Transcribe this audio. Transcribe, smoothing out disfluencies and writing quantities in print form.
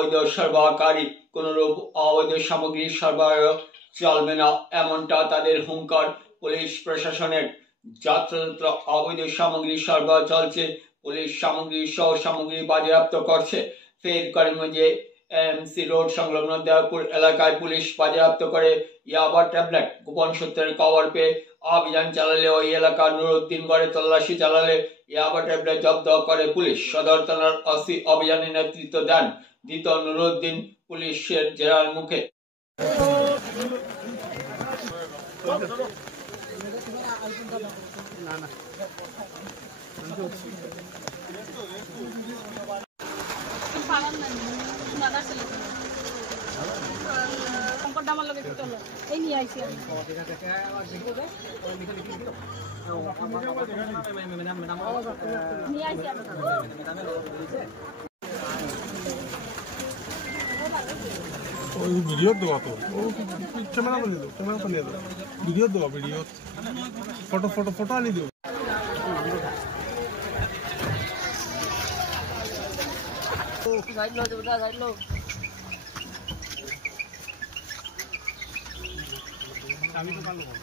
অবৈধ সরবরাহকারী কোনরূপ অবৈধ সামগ্রী সরবরাহ চলবে না, এমনটা তাদের হুঙ্কার। পুলিশ প্রশাসনের যত্রতত্র অবৈধ সামগ্রী সরবরাহ চলছে, পুলিশ সামগ্রী সহ সামগ্রী বাজেয়াপ্ত করছে। ফের করিমগঞ্জে এমসি রোড সংলগ্ন দেওপুর এলাকায় পুলিশ বাজেয়াপ্ত করে ইয়াবা ট্যাবলেট। গোপন সূত্রের খবর পেয়ে অভিযান চালালে ওই এলাকার নুরুদ্দিন গড়ে তল্লাশি চালালে ইয়াবা ট্যাবলেট জব্দ করে পুলিশ। সদর থানার ওসি অভিযানে নেতৃত্ব দেন। ধৃত নুরুদ্দিন পুলিশের জেরার মুখে। ভিডিও দেওয়া তো ক্যামেরা বানিয়ে দাও, ক্যামেরা বানিয়ে দাও, ভিডিও দেওয়া, ভিডিও ফটো ফটো ফটো আনি দিও। আমি তো পারলো না।